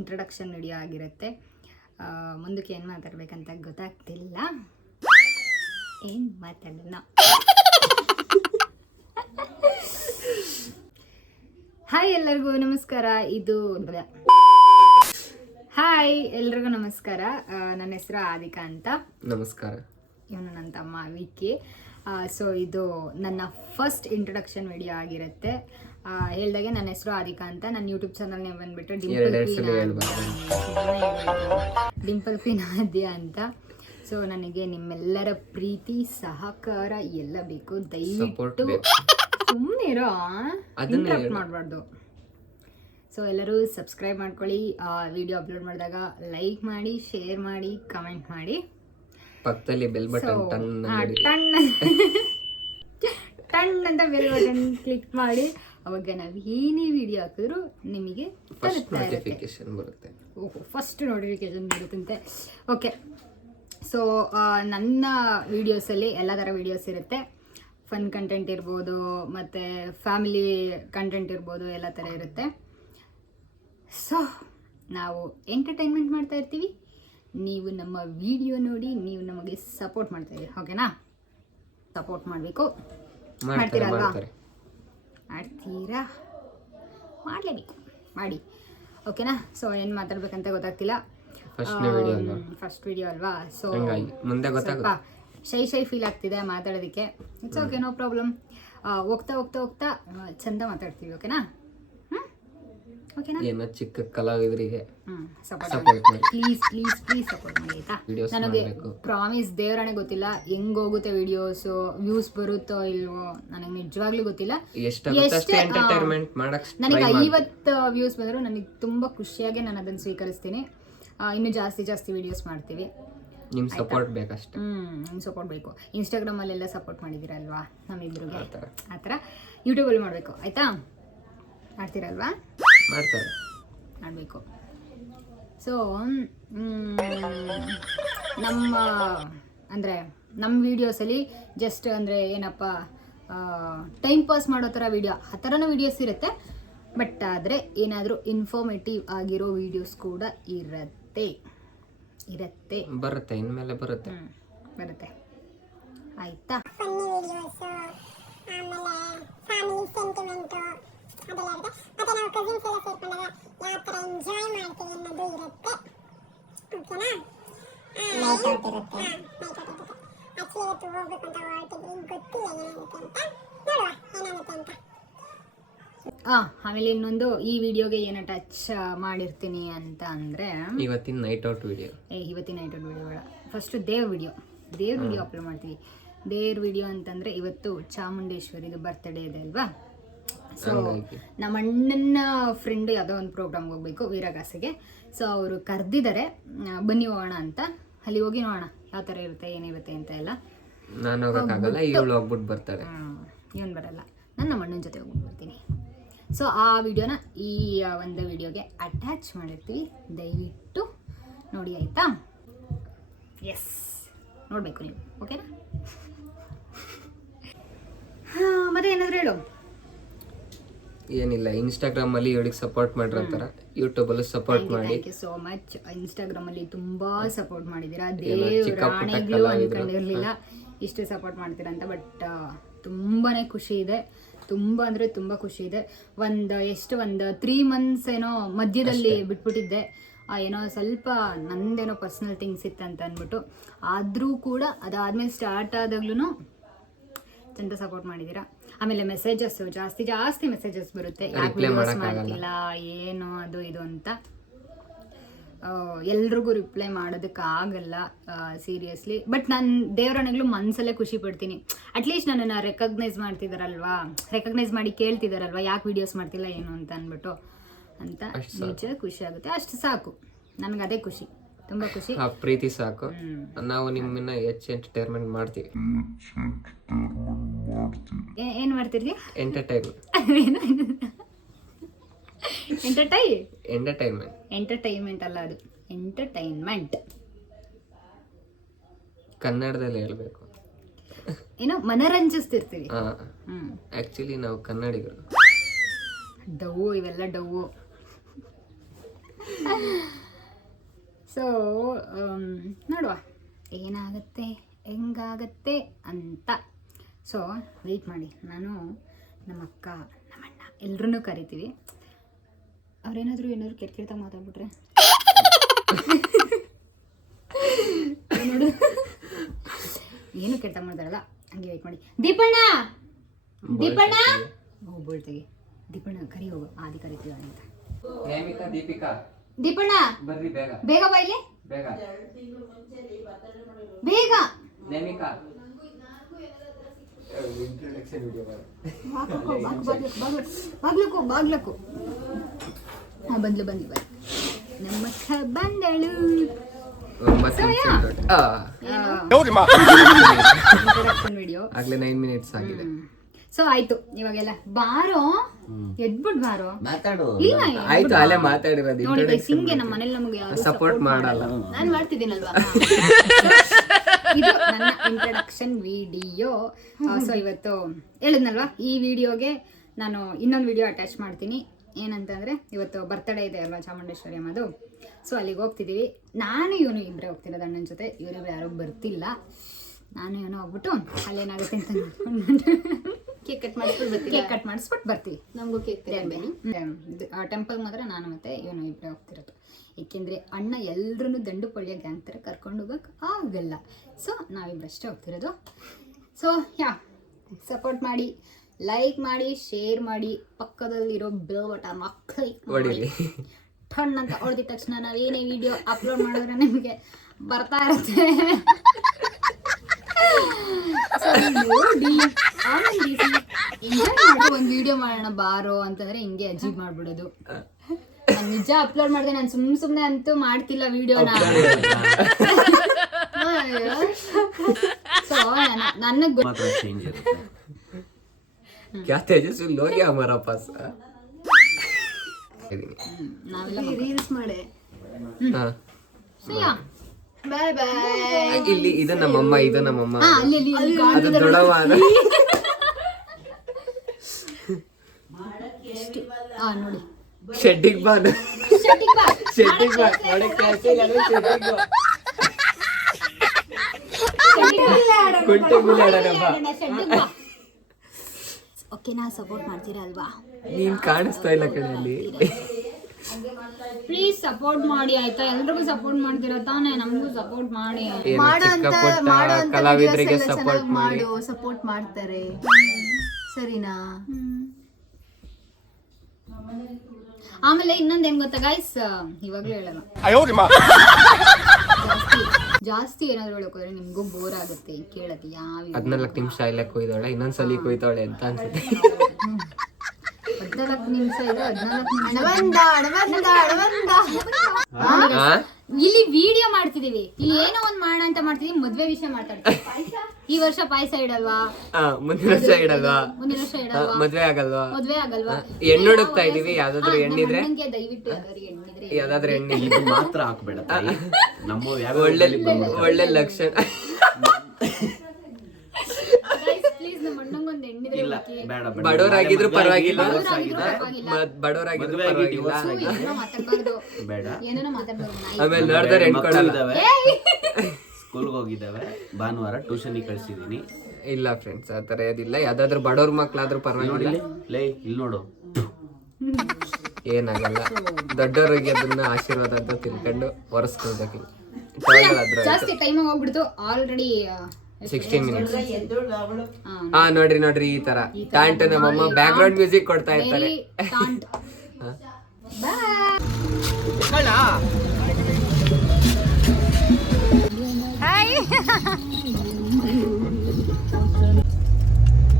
Introduction video ಆಗಿರುತ್ತೆ. ಮುಂದಕ್ಕೆ ಏನು ಮಾತಾಡ್ಬೇಕಂತ ಗೊತ್ತಾಗ್ತಿಲ್ಲ. ಏನು ಮಾತಾಡೋಣ? ಹಾಯ್ ಎಲ್ಲರಿಗೂ ನಮಸ್ಕಾರ. ಹಾಯ್ ಎಲ್ರಿಗೂ ನಮಸ್ಕಾರ. ನನ್ನ ಹೆಸರು ಆದಿಕಾ ಅಂತ. ನಮಸ್ಕಾರ. ಇವನು ನನ್ನ ತಮ್ಮ ವಿಕಿ. ಸೊ ಇದು ನನ್ನ ಫಸ್ಟ್ ಇಂಟ್ರೊಡಕ್ಷನ್ ವಿಡಿಯೋ ಆಗಿರುತ್ತೆ. ಹೇಳ್ದಾಗೆ ನನ್ನ ಹೆಸರು ಆದಿಕಾ ಅಂತ. ನನ್ನ ಯೂಟ್ಯೂಬ್ ಚಾನಲ್ ನೇಮ್ ಬಂದ್ಬಿಟ್ಟು ಡಿಂಪಲ್ ಪಿನಾದ್ಯ ಅಂತ. ಸೊ ನನಗೆ ನಿಮ್ಮೆಲ್ಲರ ಪ್ರೀತಿ ಸಹಕಾರ ಎಲ್ಲ ಬೇಕು. ದಯವಿಟ್ಟು ಸುಮ್ಮನೆ ಇರೋ, ಇಂಟ್ರಪ್ಟ್ ಮಾಡಬಾರ್ದು. ಸೊ ಎಲ್ಲರೂ ಸಬ್ಸ್ಕ್ರೈಬ್ ಮಾಡ್ಕೊಳ್ಳಿ. ವಿಡಿಯೋ ಅಪ್ಲೋಡ್ ಮಾಡಿದಾಗ ಲೈಕ್ ಮಾಡಿ, ಶೇರ್ ಮಾಡಿ, ಕಮೆಂಟ್ ಮಾಡಿ. ಪಕ್ಕದಲ್ಲಿ ಬೆಲ್ ಬಟನ್ ಟನ್ ಅಂತ ಬೆಲ್ ಬಟನ್ ಕ್ಲಿಕ್ ಮಾಡಿ. ಅವಾಗ ನಾವು ಏನೇ ವಿಡಿಯೋ ಹಾಕಿದ್ರು ನಿಮಗೆ ನೋಟಿಫಿಕೇಶನ್ ಬರುತ್ತೆ. ಓಹೋ, ಫಸ್ಟ್ ನೋಟಿಫಿಕೇಶನ್ ಬರುತ್ತಂತೆ. ಓಕೆ, ಸೊ ನನ್ನ ವೀಡಿಯೋಸಲ್ಲಿ ಎಲ್ಲ ಥರ ವೀಡಿಯೋಸ್ ಇರುತ್ತೆ. ಫನ್ ಕಂಟೆಂಟ್ ಇರ್ಬೋದು, ಮತ್ತು ಫ್ಯಾಮಿಲಿ ಕಂಟೆಂಟ್ ಇರ್ಬೋದು, ಎಲ್ಲ ಥರ ಇರುತ್ತೆ. ಸೊ ನಾವು ಎಂಟರ್ಟೈನ್ಮೆಂಟ್ ಮಾಡ್ತಾ ಇರ್ತೀವಿ. ನೀವು ನಮ್ಮ ವಿಡಿಯೋ ನೋಡಿ ನೀವು ನಮಗೆ ಸಪೋರ್ಟ್ ಮಾಡ್ತಾ ಇದ್ದೀವಿ. ಓಕೆನಾ? ಸಪೋರ್ಟ್ ಮಾಡಬೇಕು. ಮಾಡ್ತೀರಲ್ವಾ? ಮಾಡ್ತೀರಾ? ಮಾಡಲೇಬೇಕು, ಮಾಡಿ. ಓಕೆನಾ? ಸೊ ಏನು ಮಾತಾಡ್ಬೇಕಂತ ಗೊತ್ತಾಗ್ತಿಲ್ಲ. ಫಸ್ಟ್ ವಿಡಿಯೋ ಅಲ್ವಾ? ಸೊ ಸ್ವಲ್ಪ ಶೈ ಫೀಲ್ ಆಗ್ತಿದೆ ಮಾತಾಡೋದಕ್ಕೆ. It's okay, no problem. ಹೋಗ್ತಾ ಹೋಗ್ತಾ ಹೋಗ್ತಾ ಚಂದ ಮಾತಾಡ್ತೀವಿ. ಓಕೆನಾ? ಏನೋ ಚಿಕ್ಕ ಕಲಾವಿದರಿಗೆ ಪ್ಲೀಸ್ ಸಪೋರ್ಟ್ ಮಾಡಿ ಆಯ್ತಾ? ನನಗೆ ಪ್ರಾಮಿಸ್ ದೇವರಾಣೆ ಗೊತ್ತಿಲ್ಲ ಹೆಂಗ್ ಹೋಗುತ್ತೆ ವಿಡಿಯೋಸು, ವ್ಯೂಸ್ ಬರುತ್ತೋ ಇಲ್ವೋ ನನಗೆ ನಿಜವಾಗ್ಲೂ ಗೊತ್ತಿಲ್ಲ. ನನಗೆ 50 ವ್ಯೂಸ್ ಬಂದರೂ ನನಗೆ ತುಂಬ ಖುಷಿಯಾಗಿ ನಾನು ಅದನ್ನು ಸ್ವೀಕರಿಸ್ತೀನಿ. ಇನ್ನು ಜಾಸ್ತಿ ವಿಡಿಯೋಸ್ ಮಾಡ್ತೀವಿ. ನಿಮ್ಮ ಸಪೋರ್ಟ್ ಬೇಕಷ್ಟೇ. ನಿಮ್ಮ ಸಪೋರ್ಟ್ ಬೇಕು. ಇನ್ಸ್ಟಾಗ್ರಾಮಲ್ಲೆಲ್ಲ ಸಪೋರ್ಟ್ ಮಾಡಿದ್ದೀರಲ್ವಾ ನಮ್ಮಿಬ್ರಿಗೆ, ಆ ಥರ ಯೂಟ್ಯೂಬಲ್ಲಿ ಮಾಡಬೇಕು. ಆಯಿತಾ? ಮಾಡ್ತೀರಲ್ವಾ? ಮಾಡಬೇಕು. ಸೊ ನಮ್ಮ ವೀಡಿಯೋಸಲ್ಲಿ ಜಸ್ಟ್ ಅಂದರೆ ಏನಪ್ಪ, ಟೈಮ್ ಪಾಸ್ ಮಾಡೋ ಥರ ವೀಡಿಯೋ, ಆ ಥರನೂ ವೀಡಿಯೋಸ್ ಇರುತ್ತೆ. ಬಟ್ ಆದರೆ ಏನಾದರೂ ಇನ್ಫಾರ್ಮೇಟಿವ್ ಆಗಿರೋ ವೀಡಿಯೋಸ್ ಕೂಡ ಇರುತ್ತೆ. ಇನ್ಮೇಲೆ ಬರುತ್ತೆ. ಆಯಿತಾ? ಮತ್ತೆ ನಾವು ಕಸಿನ್ಸ್ ಎಲ್ಲ ಸೇರ್ಕೊಂಡಾಗ ಯಾವ ಥರ ಎಂಜಾಯ್ ಮಾಡ್ತೀವಿ ಅನ್ನೋದು ಇರುತ್ತೆ. ಓಕೆನಾ? ನೈಟ್ ಔಟ್ ಇರುತ್ತೆ. ಆಕ್ಚುಲಿ ಇವತ್ತು ಹೋಗ್ಬೇಕು ಅಂತ ಹೊರಟಿದ್ವಿ. ಗೊತ್ತಿಲ್ಲ ಏನಾಗುತ್ತೆ ಅಂತ, ನೋಡುವ ಏನಾಗುತ್ತೆ ಅಂತ. ಆಮೇಲೆ ಇನ್ನೊಂದು, ಈ ವಿಡಿಯೋಗೆ ಏನು ಟಚ್ ಮಾಡಿರ್ತೀನಿ ಅಂತ ಅಂದರೆ, ಇವತ್ತಿನ ನೈಟ್ ಔಟ್ ವಿಡಿಯೋ ಬೇಡ. ಫಸ್ಟ್ ದೇವ್ರ ವಿಡಿಯೋ ಅಪ್ಲೋಡ್ ಮಾಡ್ತೀವಿ. ದೇವ್ರ ವಿಡಿಯೋ ಅಂತಂದರೆ ಇವತ್ತು ಚಾಮುಂಡೇಶ್ವರಿದು ಬರ್ತ್ಡೇ ಇದೆ ಅಲ್ವಾ? ಸೊ ನಮ್ಮ ಅಣ್ಣನ ಫ್ರೆಂಡ್ ಯಾವುದೋ ಒಂದು ಪ್ರೋಗ್ರಾಮ್ಗೆ ಹೋಗ್ಬೇಕು, ವೀರಗಾಸೆಗೆ. ಸೊ ಅವರು ಕರೆದಿದ್ದಾರೆ, ಬನ್ನಿ ಹೋಗೋಣ ಅಂತ. ಅಲ್ಲಿ ಹೋಗಿ ನೋಡೋಣ ಯಾವ ಥರ ಇರುತ್ತೆ, ಏನಿರುತ್ತೆ ಅಂತ ಎಲ್ಲ. ನಾನು ಹೋಗೋಕ್ಕಾಗಲ್ಲ, ಇವಳು ಹೋಗ್ಬಿಟ್ಟು ಬರ್ತಾಳೆ. ಇವನು ಬರಲ್ಲ, ನಾನು ನಮ್ಮ ಅಣ್ಣನ ಜೊತೆ ಹೋಗ್ಬಿಟ್ಟು ಬರ್ತೀನಿ. ಸೊ ಆ ವಿಡಿಯೋನ ಈ ಒಂದು ವಿಡಿಯೋಗೆ ಅಟ್ಯಾಚ್ ಮಾಡಿರ್ತೀವಿ. ದಯವಿಟ್ಟು ನೋಡಿ ಆಯಿತಾ? ಎಸ್, ನೋಡಬೇಕು ನೀವು. ಓಕೆನಾ? ಮತ್ತೆ ಏನಾದರೂ ಹೇಳು. ಏನಿಲ್ಲ, ಇನ್ಸ್ಟಾಗ್ರಾಮ್ ಅಲ್ಲಿ ಇವಳಿಗೆ ಸಪೋರ್ಟ್ ಮಾಡಿರಂತಾರ, ಯೂಟ್ಯೂಬ್ ಅಲ್ಲೂ ಸಪೋರ್ಟ್ ಮಾಡಿ. Thank you so much. Instagram ಅಲ್ಲಿ ತುಂಬಾ ಸಪೋರ್ಟ್ ಮಾಡಿದ್ದೀರಾ. ದೇವರಾಣಿಗಳು ಅನ್ಕೊಂಡಿರ್ಲಿಲ್ಲ ಇಷ್ಟು ಸಪೋರ್ಟ್ ಮಾಡ್ತೀರಾ ಅಂತ. ಬಟ್ ತುಂಬಾನೇ ಖುಷಿ ಇದೆ, ತುಂಬ ಅಂದರೆ ತುಂಬ ಖುಷಿ ಇದೆ. ಒಂದು 3 months ಏನೋ ಮಧ್ಯದಲ್ಲಿ ಬಿಟ್ಬಿಟ್ಟಿದ್ದೆ. ಏನೋ ಸ್ವಲ್ಪ ನಂದೇನೋ ಪರ್ಸ್ನಲ್ ಥಿಂಗ್ಸ್ ಇತ್ತಂತ ಅಂದ್ಬಿಟ್ಟು. ಆದರೂ ಕೂಡ ಅದಾದ್ಮೇಲೆ ಸ್ಟಾರ್ಟ್ ಆದಾಗ್ಲೂ ಚಂದ ಸಪೋರ್ಟ್ ಮಾಡಿದ್ದೀರಾ. ಆಮೇಲೆ ಮೆಸೇಜಸ್ ಜಾಸ್ತಿ ಮೆಸೇಜಸ್ ಬರುತ್ತೆ, ಯಾಕೆ ವಿಡಿಯೋಸ್ ಮಾಡ್ತಿಲ್ಲ, ಏನು ಅದು ಇದು ಅಂತ. ಎಲ್ರಿಗೂ ರಿಪ್ಲೈ ಮಾಡೋದಕ್ಕಾಗಲ್ಲ ಸೀರಿಯಸ್ಲಿ. ಬಟ್ ನಾನು ದೇವರಾಣೆಗಳು ಮನಸ್ಸಲ್ಲೇ ಖುಷಿ ಪಡ್ತೀನಿ. ಅಟ್ಲೀಸ್ಟ್ ನನ್ನನ್ನು ರೆಕಗ್ನೈಸ್ ಮಾಡಿ ಕೇಳ್ತಿದಾರಲ್ವಾ, ಯಾಕೆ ವಿಡಿಯೋಸ್ ಮಾಡ್ತಿಲ್ಲ ಏನು ಅಂತ ಅಂದ್ಬಿಟ್ಟು ಅಂತ. ನಿಜ ಖುಷಿ ಆಗುತ್ತೆ, ಅಷ್ಟು ಸಾಕು ನನಗೆ. ಅದೇ ಖುಷಿ, ತುಂಬ ಖುಷಿ, ಪ್ರೀತಿ ಸಾಕು. ನಾವು ನಿಮ್ಮನ್ನ ಹೆಚ್ಚು ಎಂಟರ್ಟೈನ್ಮೆಂಟ್ ಮಾಡ್ತೀವಿ. ಏನು ಮಾಡ್ತಿರ್ತೀವಿ? ಎಂಟರ್ಟೈನ್ಮೆಂಟ್ ಅಲ್ಲ, ಅದು ಎಂಟರ್ಟೈನ್ಮೆಂಟ್. ಕನ್ನಡದಲ್ಲಿ ಹೇಳ್ಬೇಕು, ಏನೋ ಮನರಂಜಿಸ್ತಿರ್ತೀವಿ. ಆಕ್ಚುಲಿ ನಾವು ಕನ್ನಡಿಗರು. ಡವ್ವು, ಇವೆಲ್ಲ ಡವ್ವು. ಸೊ ನೋಡುವ ಏನಾಗುತ್ತೆ ಹೆಂಗಾಗತ್ತೆ ಅಂತ. ಸೊ ವೆಯ್ಟ್ ಮಾಡಿ. ನಾನು ನಮ್ಮ ಅಕ್ಕ ನಮ್ಮಣ್ಣ ಎಲ್ರೂ ಕರಿತೀವಿ. ಅವ್ರೇನಾದರೂ ಏನಾದರೂ ಕೆಟ್ಟ ಮಾತಾಡ್ಬಿಟ್ರೆ ನೋಡು, ಏನು ಕೆಟ್ಟ ಮಾತಾಡಲ್ಲ. ಹಂಗೆ ವೆಯ್ಟ್ ಮಾಡಿ. ದೀಪಣ್ಣ ಹೋಗ್ಬಿಡ್ತೀವಿ. ದೀಪಣ್ಣ ಕರಿ ಹೋಗು, ಆದಿ ಕರಿತೀವಿ ಅಂತ. ದೀಪಣ್ಣ ಬರ್ರಿ ಬೇಗ ಬೇಗ ಬಾ ಇಲ್ಲಿ, ಬೇಗ ಬೇಗ. ಇಂಟ್ರೊಡಕ್ಷನ್ ವಿಡಿಯೋ ಬಾಗ್ಲಕ್ಕು ಬಂದ್ಲು ನಮ್ಮ ಅಕ್ಕ ಬಂದಳು. ಇಂಟ್ರೊಡಕ್ಷನ್ ವಿಡಿಯೋ ಆಗ್ಲೇ 9 ಮಿನಿಟ್ಸ್ ಆಗಿದೆ. ಸೊ ಆಯ್ತು, ಇವಾಗೆಲ್ಲ ಬಾರೋ ಎದ್ಬಿಟ್ ಬಾರೋ ಮಾತಾಡು. ಇಲ್ಲ ಆಯ್ತು, ಅಲ್ಲೇ ಮಾತಾಡಿರೋದು. ನೋಡಿ guys, ಹಿಂಗೆ ನಮ್ಮ ಮನೇಲಿ ನಮಗೆ ಯಾರು ಸಪೋರ್ಟ್ ಮಾಡಲ್ಲ. ನಾನು ಮಾಡ್ತಿದ್ದೀನಲ್ವಾ. ಇದು ನನ್ನ ಇಂಟ್ರಡಕ್ಷನ್ ವಿಡಿಯೋ. ಸೊ ಇವತ್ತು ಹೇಳಿದ್ನಲ್ವಾ, ಈ ವಿಡಿಯೋಗೆ ನಾನು ಇನ್ನೊಂದು ವಿಡಿಯೋ ಅಟ್ಯಾಚ್ ಮಾಡ್ತೀನಿ. ಏನಂತಂದರೆ ಇವತ್ತು ಬರ್ತಡೇ ಇದೆ ಅಲ್ವಾ ಚಾಮುಂಡೇಶ್ವರಿ ಅಮ್ಮದು. ಸೊ ಅಲ್ಲಿಗೆ ಹೋಗ್ತಿದ್ದೀವಿ. ನಾನು ಇವನು ಇಬ್ಬರೇ ಹೋಗ್ತಿರೋದು ಅಣ್ಣನ ಜೊತೆ. ಇವರಿಬ್ರು ಯಾರೂ ಬರ್ತಿಲ್ಲ. ನಾನು ಏನೋ ಹೋಗ್ಬಿಟ್ಟು ಅಲ್ಲೇನಾಗುತ್ತೆ ಅಂತ ಕೇಕ್ ಕಟ್ ಮಾಡಿಸ್ಬಿಟ್ಟು ಬರ್ತೀವಿ. ನಮಗೂ ಕೇಕ್ ಟೆಂಪಲ್ಗೆ ಮಾತ್ರ ನಾನು ಮತ್ತೆ ಇವನು ಇಬ್ಬರೇ ಹೋಗ್ತಿರೋದು. ಏಕೆಂದರೆ ಅಣ್ಣ ಎಲ್ಲರೂ ದಂಡು ಪಳ್ಳಿಯ ಗ್ಯಾಂಗ್ ಥರ ಕರ್ಕೊಂಡು ಹೋಗೋಕೆ ಆಗಲ್ಲ. ಸೊ ನಾವಿಬ್ಬರಷ್ಟೇ ಹೋಗ್ತಿರೋದು. ಸೊ ಸಪೋರ್ಟ್ ಮಾಡಿ, ಲೈಕ್ ಮಾಡಿ, ಶೇರ್ ಮಾಡಿ, ಪಕ್ಕದಲ್ಲಿರೋ ಬೆಲ್ ಬಟನ್ ಕ್ಲಿಕ್ ಮಾಡಿ. ಟನ್ ಅಂತ ಹೊಡೆದಿದ ತಕ್ಷಣ ನಾವೇನೇ ವಿಡಿಯೋ ಅಪ್ಲೋಡ್ ಮಾಡಿದ್ರೆ ನಿಮಗೆ ಬರ್ತಾ ಇರುತ್ತೆ. ಒಂದು ವಿಡಿಯೋ ಮಾಡೋಣ ಬಾರೋ ಅಂತಂದ್ರೆ ಹಿಂಗೆ ಅಜೀಬ್ ಮಾಡ್ಬಿಡೋದು. ನಾನು ನಿಜ ಅಪ್ಲೋಡ್ ಮಾಡಿದೆ, ನಾನು ಸುಮ್ಮನೆ ಅಂತೂ ಮಾಡ್ತಿಲ್ಲ ವಿಡಿಯೋನ. ಸೊ ನನಗೆ क्या तेजस्वी लोग हैं हमारा पास. ನಾವೆಲ್ಲ ರೀಲ್ಸ್ ಮಾಡಿ ಬಾಯ್ ಬಾಯ್. ಇಲ್ಲಿ ಇದು ನಮ್ಮಮ್ಮ, ಇದು ನಮ್ಮಮ್ಮ. ಅದು ಅಲ್ಲಿ ದೊಡ್ಡವಾದ ನೋಡಿ ಶೆಡ್ಡಿಗೆ ಬಾ, ಶೆಡ್ಡಿಗೆ ಬಾ. ನೋಡಕ್ಕೆ ಹಸಿಲ್ಲ, ಶೆಡ್ಡಿಗೆ ಬಾ. ಕುಂಟೆ ಬಿಲ್ಲಾಡೋಣ. ಓಕೆನಾ, ಸಪೋರ್ಟ್ ಮಾಡ್ತೀರಾ ಅಲ್ವಾ? ನೀನ್ ಕಾಣಿಸ್ತಾ ಇಲ್ಲ ಕಡೆಯಲ್ಲಿ. ಪ್ಲೀಸ್ ಸಪೋರ್ಟ್ ಮಾಡಿ ಆಯ್ತಾ? ಎಲ್ರಿಗೂ ಸಪೋರ್ಟ್ ಮಾಡ್ತೀರಾ ತಾನೇ? ನಮಗೂ ಸಪೋರ್ಟ್ ಮಾಡಿ. ಕಲಾವಿದರಿಗೆ ಸಪೋರ್ಟ್ ಮಾಡಿ. ಸಪೋರ್ಟ್ ಮಾಡ್ತಾರೆ, ಸರಿನಾ? ಆಮೇಲೆ ಇನ್ನೊಂದ್ ಏನ್ ಗೊತ್ತಾ ಗೈಸ್, ಇವಾಗ್ಲೂ ಹೇಳಲ್ಲ, ಜಾಸ್ತಿ ಏನಾದ್ರು ಹೇಳೋಕೋದ್ರೆ ನಿಮ್ಗೂ ಬೋರ್ ಆಗುತ್ತೆ ಕೇಳಕ್ಕೆ. ಯಾವ 14 ನಿಮಿಷ ಇಲ್ಲೇ ಕೊಯ್ದೋಳೆ, ಇನ್ನೊಂದ್ಸಲಿ ಕೊಯ್ತಾಳೆ ಅಂತ ಅನ್ಸುತ್ತೆ. 14 ನಿಮಿಷ ಇದೆ, 14 ಇಲ್ಲಿ ವಿಡಿಯೋ ಮಾಡ್ತಿದೀವಿ, ಇಲ್ಲಿ ಏನೋ ಒಂದ್ ಮಾಡೋಣ ಅಂತ ಮಾಡ್ತಿದೀವಿ. ಮದ್ವೆ ವಿಷಯ ಮಾತಾಡ್ತೀವಿ. ಈ ವರ್ಷ ಪಾಯಸ ಇಡಲ್ವಾ? ಮುಂದಿನ ವರ್ಷ ಇಡಲ್ವಾ? ಮುಂದಿನ ವರ್ಷ ಇಡಲ್ವಾ? ಮದ್ವೆ ಆಗಲ್ವಾ? ಮದ್ವೆ ಆಗಲ್ವಾ? ಹೆಣ್ಣು ಹುಡುಕ್ತಾ ಇದೀವಿ. ಯಾವ್ದಾದ್ರು ಹೆಣ್ಣಿದ್ರೆ ದಯವಿಟ್ಟು ಯಾವ್ದಾದ್ರು ಹೆಣ್ಣು ಇದು ಮಾತ್ರ ಹಾಕ್ಬೇಡ ತಾಯಿ. ನಮ್ಮ ಒಳ್ಳೆ ಲಕ್ಷಣ. ಪ್ಲೀಸ್ ನಮ್ಮ ಅಣ್ಣಂಗೊಂದು ಹೆಣ್ಣಿದ್ರೆ ಇಲ್ಲ, ಬೇಡ ಬೇಡ. ಬಡವರಾಗಿದ್ರು ಪರವಾಗಿಲ್ಲ, ಬಡವರಾಗಿದ್ರು ಮದುವೆ ಪರವಾಗಿಲ್ಲ. ಮಾತಾಡ್ಬಾರ್ದು, ಬೇಡ. ಏನೇನೋ ಮಾತಾಡ್ಬಾರ್ದು. ಆಮೇಲೆ ನೋಡಿದ್ರೆ ಹೆಣ್ಣು ಕೊಡಲ್ಲ. ಸ್ಕೂಲ್ಗೆ ಹೋಗಿದ್ದಾವೆ, ಭಾನುವಾರ ಟ್ಯೂಷನ್ಗೆ ಕಳ್ಸಿದೀನಿ. ಇಲ್ಲ ಫ್ರೆಂಡ್ಸ್, ಆ ಥರ ಏನಿಲ್ಲ. ಯಾವ್ದಾದ್ರು ಬಡವ್ರ ಮಕ್ಳಾದ್ರೂ ಪರವಾಗಿಲ್ಲ. ಲೇ ಇಲ್ಲಿ ನೋಡು, ಏನಾಗಲ್ಲ. ದೊಡ್ಡವರಿಗೆ ಅದನ್ನ ಆಶೀರ್ವಾದ ಅಂತ ತಿಳ್ಕೊಂಡು ಒರೆಸ್ಕೊಳ್ಬೇಕು. ಜಾಸ್ತಿ ಟೈಮ್ ಹೋಗ್ಬಿಡ್ತು ಆಲ್ರೆಡಿ. 16 ಮಿನಿಟ್ಸ್. ನೋಡ್ರಿ ಈ ತರ ಟಾಂಟ್ ನಮ್ಮಮ್ಮ ಬ್ಯಾಕ್ ಗ್ರೌಂಡ್ ಮ್ಯೂಸಿಕ್ ಕೊಡ್ತಾ ಇರ್ತಾರೆ.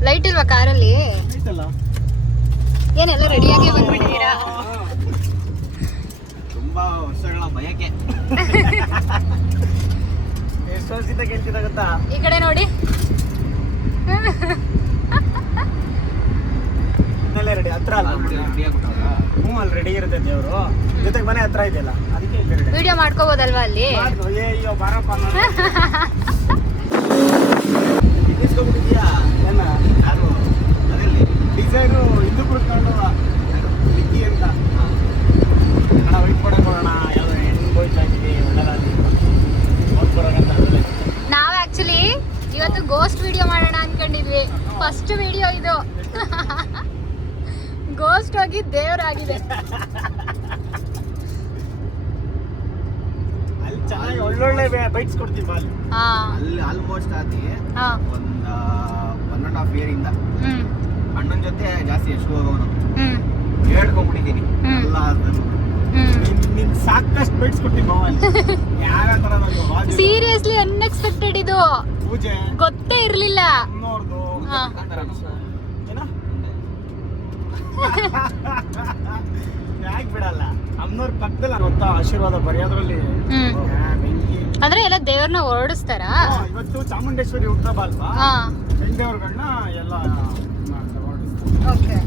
ಲೈಟ್ ಇಲ್ವಾ ಕಾರಲ್ಲಿ? ಏನೆಲ್ಲ ರೆಡಿಯಾಗಿ ಬಂದ್ಬಿಟ್ಟಿದ್ದೀರಾ? ತುಂಬಾ ವರ್ಷಗಳ ಬಯಕೆ. ಎಷ್ಟು ವರ್ಷದಿಂದ ಕೇಳ್ತಿದ್ದ ಗೊತ್ತಾ? ಈ ಕಡೆ ನೋಡಿ. ರೆಡಿ ಹತ್ರ ಅಲ್ಲ, ಹ್ಞೂ ಅಲ್ಲಿ ರೆಡಿ ಇರುತ್ತೆ ದೇವರು ಜೊತೆಗೆ ಮನೆ ಹತ್ರ ಇದೆಯಲ್ಲ, ಅದಕ್ಕೆ ಇಲ್ಲಿ ರೆಡಿ. ವಿಡಿಯೋ ಮಾಡ್ಕೋಬೋದಲ್ವಾ ಅಲ್ಲಿ? ಅಯ್ಯೋ ಬಾರಪ್ಪ ಇಸ್ಕೊಂಡ್ಬಿಟ್ಟಿದ್ಯಾ? ಏನ ಯಾರು ಅದರಲ್ಲಿ ಡಿಸೈನು ಇದು ಕುಡ್ಕೊಂಡು ಲಿಕ್ಕಿ ಅಂತ ಅಣ್ಣ ವೈಟ್ ಕೊಡಕ್ಕೆ ಹೋಗೋಣ ಯಾವ್ದು ಹೆಣ್ಣು ಹೋಯ್ತಾ ಇದ್ದೀವಿ ಒಳ್ಳೆದಾಗಿ ಹೋಗ್ಬರೋಕಂತ ಒಳ್ಳೆ ನಾವು ಆಕ್ಚುಲಿ ಇವತ್ತು ಗೋಸ್ಟ್ ವಿಡಿಯೋ ಮಾಡೋಣ ಅನ್ಕೊಂಡಿದ್ವಿ. ಫಸ್ಟ್ ವಿಡಿಯೋ ಇದು. ಗೋಸ್ಟ್ ಹೋಗಿ ದೇವರಾಗಿದೆ. ಅಲ್ಲಿ ಚೆನ್ನಾಗಿ ಒಳ್ಳೊಳ್ಳೆ ಬೈಟ್ಸ್ ಕೊಡ್ತೀವಿ ಅಲ್ಲಿ ಹಾ ಅಲ್ಲಿ ಆಲ್ಮೋಸ್ಟ್ ಆಗಿ ಹಾ ಒಂದು 1.5 year ಇಂದ ಹ್ಮ್ ಅಣ್ಣನ ಜೊತೆ ಜಾಸ್ತಿ ಎಷ್ಟು ಹೋಗೋನು ಹ್ಮ್ ಹೇಳ್ಕೊಂಡ್ಬಿಟ್ಟಿದ್ದೀನಿ ಹ್ಮ್. ಎಲ್ಲ ಅದನ್ನು. ಹ್ಮ್ ನಿನ್ ಸಾಕಷ್ಟು ಬೈಟ್ಸ್ ಕೊಡ್ತೀವಿ ಮಾವಲ್ಲಿ ಯಾವ ಥರ ನಾವು ಸೀರಿಯಸ್ಲಿ ಅನ್ಎಕ್ಸ್ಪೆಕ್ಟೆಡ್ ಇದು. ಪೂಜೆ ಗೊತ್ತೇ ಇರ್ಲಿಲ್ಲ. ಅಮ್ಮವ್ರದ್ದು ಹಾ. ಏನ ಯಾಕೆ ಬಿಡಲ್ಲ ಅಮ್ಮನವ್ರ ಪಕ್ಕದಲ್ಲಿ ಗೊತ್ತಾ ಆಶೀರ್ವಾದ ಬರೆಯೋದ್ರಲ್ಲಿ ಹ್ಮ್. ಬೆಂಕಿ ಅಂದ್ರೆ ಎಲ್ಲ ದೇವ್ರನ್ನ ಹೊರಡಿಸ್ತಾರ. ಇವತ್ತು ಚಾಮುಂಡೇಶ್ವರಿ ಹುಟ್ಟಹಬ್ಬ ಅಲ್ವಾ ಹಾ ಹೆಣ್ದೇವ್ರಗಳನ್ನ ಎಲ್ಲ ಹೊರಡಿಸ್ತಾರೆ ಓಕೆ